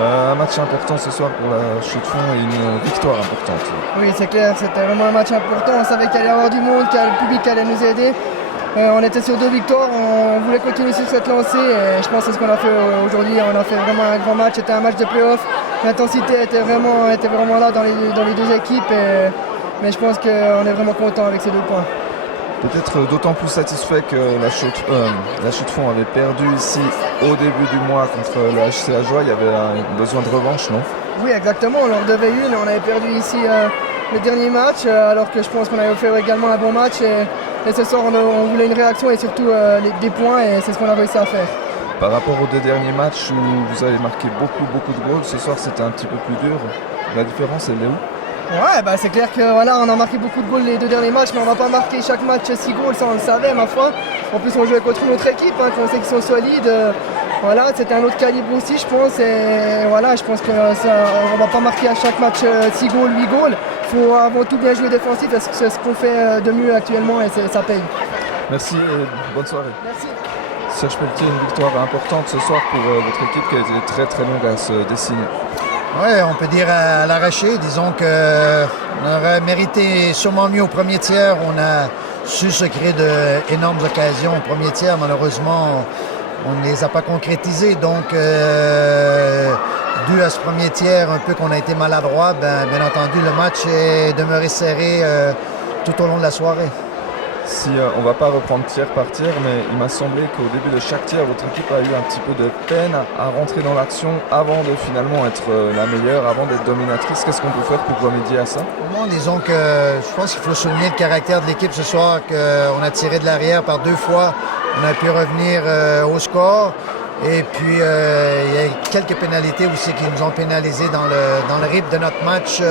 Un match important ce soir pour la Chaux-de-Fonds et une victoire importante. Oui, c'est clair, c'était vraiment un match important. On savait qu'il allait y avoir du monde, que le public allait nous aider. On était sur 2 victoires, on voulait continuer sur cette lancée et je pense que c'est ce qu'on a fait aujourd'hui. On a fait vraiment un grand match, c'était un match de play-off. L'intensité était vraiment là dans les 2 équipes, mais je pense qu'on est vraiment content avec ces 2 points. Peut-être d'autant plus satisfait que la Chaux-de-Fonds avait perdu ici au début du mois contre le HC Ajoie. Il y avait besoin de revanche, non? Oui, exactement. On leur devait une. On avait perdu ici le dernier match, alors que je pense qu'on avait fait également un bon match. Et ce soir, on voulait une réaction et surtout des points, et c'est ce qu'on a réussi à faire. Par rapport aux 2 derniers matchs où vous avez marqué beaucoup de goals, ce soir c'était un petit peu plus dur. La différence, elle est où? Ouais, c'est clair que voilà, on a marqué beaucoup de goals les 2 derniers matchs, mais on va pas marquer chaque match 6 goals, ça on le savait, ma foi. En plus, on jouait contre une autre équipe, qu'on sait qu'ils sont solides. Voilà, c'était un autre calibre aussi, je pense. Et voilà, je pense qu'on va pas marquer à chaque match 6 goals, 8 goals. Il faut avant tout bien jouer défensif, parce que c'est ce qu'on fait de mieux actuellement et ça paye. Merci et bonne soirée. Merci. Serge Pelletier, une victoire importante ce soir pour votre équipe qui a été très longue à se dessiner. Oui, on peut dire à l'arraché. Disons qu'on aurait mérité sûrement mieux au premier tiers. On a su se créer d'énormes occasions au premier tiers. Malheureusement, on ne les a pas concrétisées. Donc, dû à ce premier tiers, un peu qu'on a été maladroit, bien entendu, le match est demeuré serré tout au long de la soirée. Si on ne va pas reprendre tiers par tiers, mais il m'a semblé qu'au début de chaque tiers, votre équipe a eu un petit peu de peine à rentrer dans l'action avant de finalement être la meilleure, avant d'être dominatrice. Qu'est-ce qu'on peut faire pour remédier à ça? Bon, disons que je pense qu'il faut souligner le caractère de l'équipe ce soir, qu'on a tiré de l'arrière par 2 fois. On a pu revenir au score. Et puis, il y a quelques pénalités aussi qui nous ont pénalisés dans le rythme de notre match.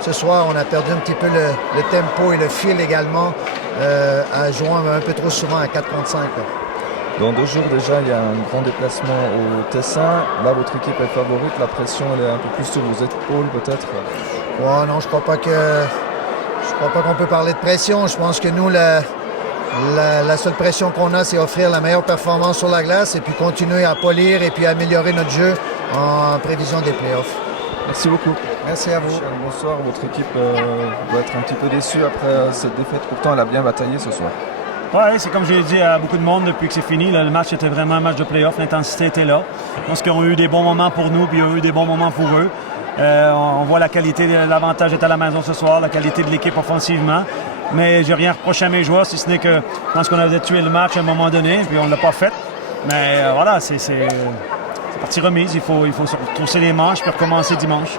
Ce soir, on a perdu un petit peu le tempo et le fil également, à jouer un peu trop souvent à 4 contre 5. Dans 2 jours déjà, il y a un grand déplacement au Tessin. Là, votre équipe est favorite. La pression, elle est un peu plus sur vos épaules, peut-être? Ouais, non, je crois pas qu'on peut parler de pression. Je pense que nous, la seule pression qu'on a, c'est offrir la meilleure performance sur la glace et puis continuer à polir et puis améliorer notre jeu en prévision des playoffs. Merci beaucoup. Merci à vous. Michel, bonsoir. Votre équipe doit être un petit peu déçue après cette défaite. Pourtant, elle a bien bataillé ce soir. Oui, c'est comme j'ai dit à beaucoup de monde depuis que c'est fini. Le match était vraiment un match de play-off. L'intensité était là. Je pense qu'ils ont eu des bons moments pour nous, puis ils ont eu des bons moments pour eux. On voit la qualité, l'avantage est à la maison ce soir, la qualité de l'équipe offensivement. Mais j'ai rien reproché à mes joueurs, si ce n'est que je pense qu'on avait tué le match à un moment donné, puis on ne l'a pas fait. Mais voilà, c'est partie remise. Il faut se retrousser les manches puis recommencer dimanche.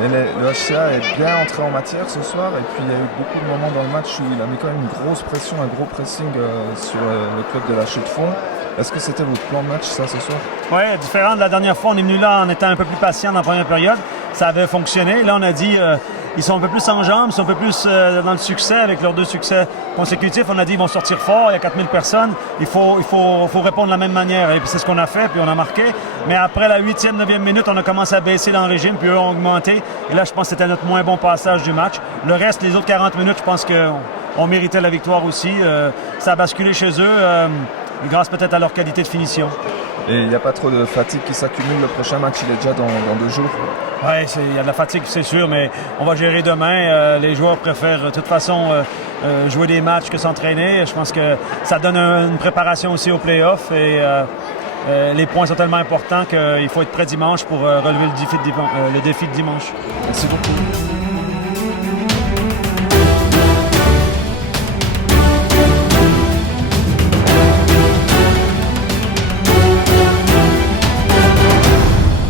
Mais le HCA est bien entré en matière ce soir et puis il y a eu beaucoup de moments dans le match où il a mis quand même une grosse pression, un gros pressing sur le club de la Chaux-de-Fonds. Est-ce que c'était votre plan de match ça ce soir? Oui, différent de la dernière fois, on est venu là en étant un peu plus patient dans la première période. Ça avait fonctionné. Là, on a dit ils sont un peu plus en jambes, ils sont un peu plus dans le succès avec leurs 2 succès consécutifs. On a dit ils vont sortir fort, il y a 4000 personnes. Il faut répondre de la même manière. Et puis c'est ce qu'on a fait, puis on a marqué. Mais après la 8e, 9e minute, on a commencé à baisser dans le régime, puis eux ont augmenté. Et là, je pense que c'était notre moins bon passage du match. Le reste, les autres 40 minutes, je pense qu'on méritait la victoire aussi. Ça a basculé chez eux, grâce peut-être à leur qualité de finition. Et il n'y a pas trop de fatigue qui s'accumule. Le prochain match, il est déjà dans 2 jours. Oui, il y a de la fatigue, c'est sûr, mais on va gérer demain. Les joueurs préfèrent de toute façon jouer des matchs que s'entraîner. Je pense que ça donne une préparation aussi aux playoffs. Et les points sont tellement importants qu'il faut être prêt dimanche pour relever le défi de dimanche. Merci beaucoup.